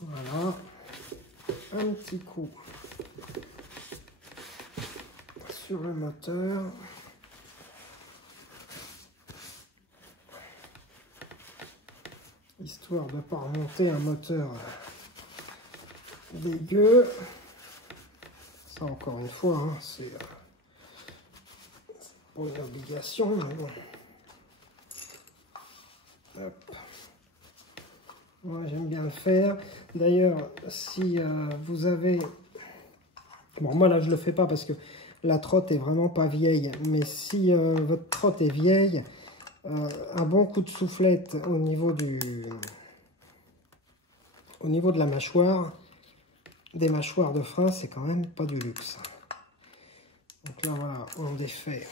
Voilà. Un petit coup sur le moteur. Histoire de ne pas remonter un moteur dégueu. Ça, encore une fois, hein, c'est pas une obligation, mais bon. Hop. Moi, j'aime bien le faire. D'ailleurs, si vous avez... Bon, moi, là, je le fais pas parce que la trotte est vraiment pas vieille. Mais si votre trotte est vieille, un bon coup de soufflette au niveau de la mâchoire, des mâchoires de frein, c'est quand même pas du luxe. Donc là, voilà, on défait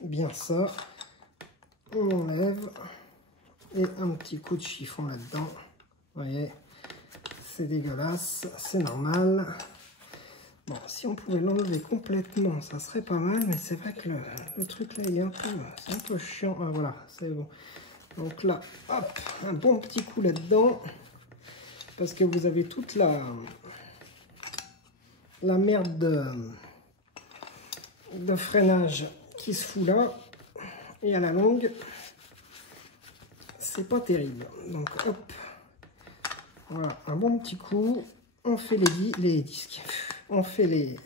bien ça. On enlève. Et un petit coup de chiffon là-dedans. Vous voyez, c'est dégueulasse, c'est normal. Bon, si on pouvait l'enlever complètement, ça serait pas mal. Mais c'est vrai que le truc là, il est un peu chiant. Ah voilà, c'est bon. Donc là, hop, un bon petit coup là-dedans. Parce que vous avez toute la merde de freinage qui se fout là. Et à la longue, c'est pas terrible. Donc hop, voilà, un bon petit coup. On fait les disques. On fait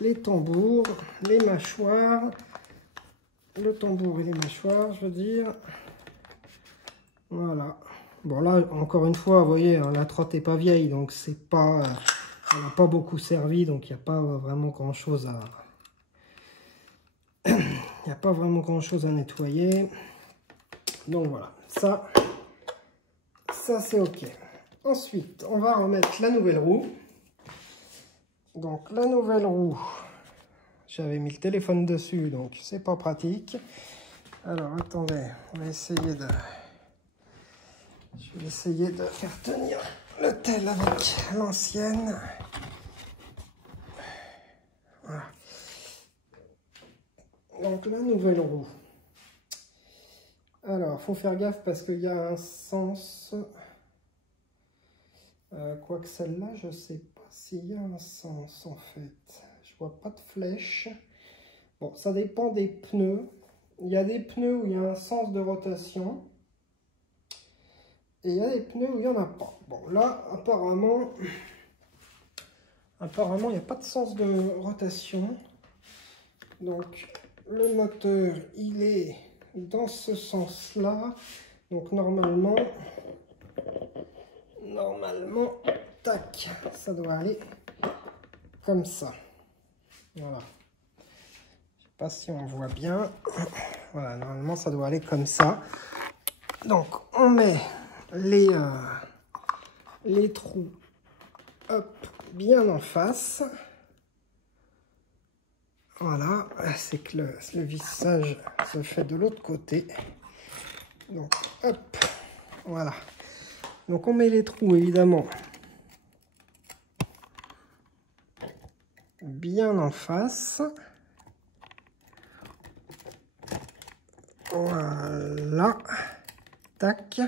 les tambours, les mâchoires. Le tambour et les mâchoires, je veux dire. Voilà. Bon là, encore une fois, vous voyez, la trotte n'est pas vieille, donc c'est pas... elle n'a pas beaucoup servi, donc il n'y a pas vraiment grand-chose à... il n'y a pas vraiment grand-chose à nettoyer. Donc voilà, ça c'est ok. Ensuite, on va remettre la nouvelle roue. Donc la nouvelle roue, j'avais mis le téléphone dessus, donc c'est pas pratique. Alors attendez, on va essayer de... Je vais essayer de faire tenir le tel avec l'ancienne. Voilà. Donc la nouvelle roue. Alors, faut faire gaffe parce qu'il y a un sens... quoique celle-là, je sais pas s'il y a un sens en fait. Je vois pas de flèche. Bon, ça dépend des pneus. Il y a des pneus où il y a un sens de rotation. Et il y a des pneus où il n'y en a pas. Bon, là, apparemment, il n'y a pas de sens de rotation. Donc, le moteur, il est dans ce sens-là. Donc, normalement, tac, ça doit aller comme ça. Voilà. Je sais pas si on voit bien. Voilà, normalement, ça doit aller comme ça. Donc, on met les trous, hop, bien en face. Voilà, c'est que le vissage se fait de l'autre côté. Donc, hop, voilà. Donc, on met les trous, évidemment, bien en face. Voilà. Tac.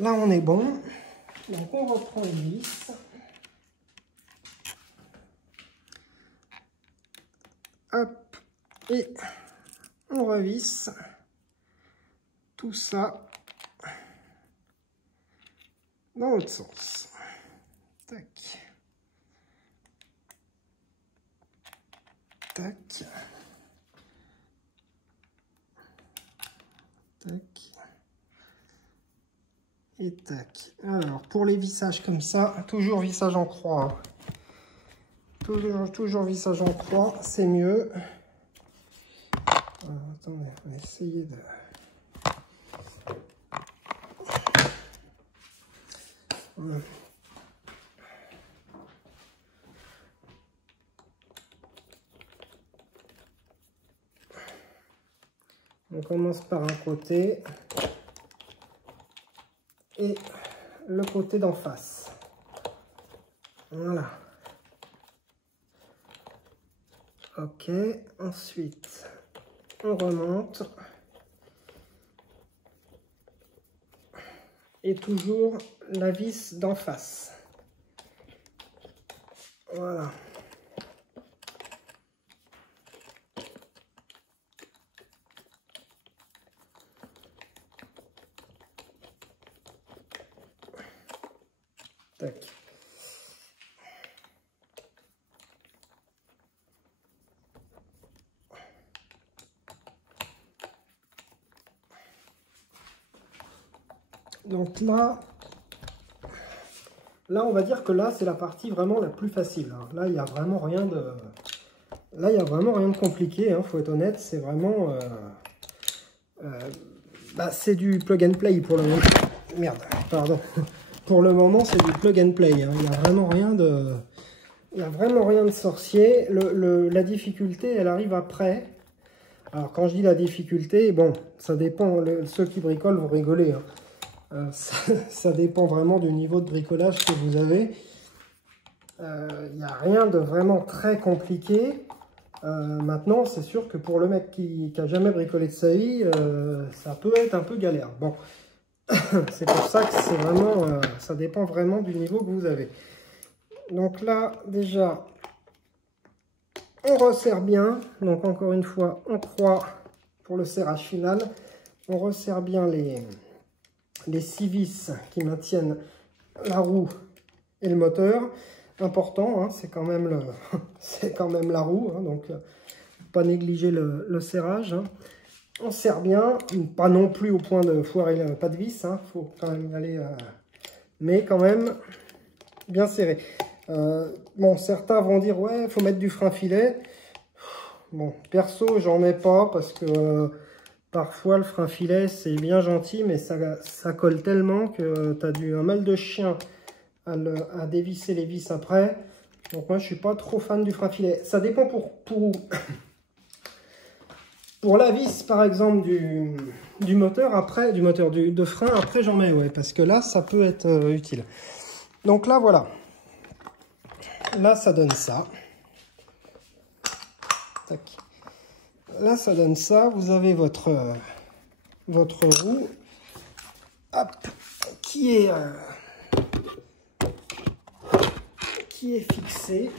Là, on est bon. Donc, on reprend les vis. Hop. Et on revisse tout ça dans l'autre sens. Tac. Tac. Tac. Et tac. Alors, pour les vissages comme ça, toujours vissage en croix. Toujours vissage en croix, c'est mieux. Alors, attendez, on va essayer de... Voilà. On commence par un côté et le côté d'en face. Voilà. Ok, ensuite on remonte et toujours la vis d'en face. Voilà. Tac. Donc là, on va dire que là, c'est la partie vraiment la plus facile. Hein. Là, il n'y a vraiment rien de... Là, il n'y a vraiment rien de compliqué, hein, faut être honnête. C'est vraiment... c'est du plug and play pour le moment. Merde, pardon. Pour le moment, c'est du plug and play. Hein. Il n'y a vraiment rien de... Il n'y a vraiment rien de sorcier. La difficulté, elle arrive après. Alors, quand je dis la difficulté, bon, ça dépend. Ceux qui bricolent vont rigoler. Hein. Ça dépend vraiment du niveau de bricolage que vous avez. Il n'y a rien de vraiment très compliqué. Maintenant, c'est sûr que pour le mec qui n'a jamais bricolé de sa vie, ça peut être un peu galère. Bon, c'est pour ça que c'est vraiment, ça dépend vraiment du niveau que vous avez. Donc là, déjà, on resserre bien. Donc encore une fois, on croit pour le serrage final. On resserre bien les 6 vis qui maintiennent la roue et le moteur. Important, hein, c'est quand même la roue, hein, donc pas négliger le serrage. Hein. On serre bien, pas non plus au point de foirer pas de vis, hein, faut quand même y aller, mais quand même bien serré. Bon, certains vont dire ouais, faut mettre du frein filet. Bon, perso, j'en mets pas parce que parfois le frein filet c'est bien gentil, mais ça colle tellement que tu as un mal de chien à dévisser les vis après. Donc moi je suis pas trop fan du frein filet. Ça dépend pour la vis par exemple du moteur, après de frein, après j'en mets, ouais, parce que là ça peut être utile. Donc là voilà, là ça donne ça. Tac. Là ça donne ça, vous avez votre roue, hop, qui est fixée.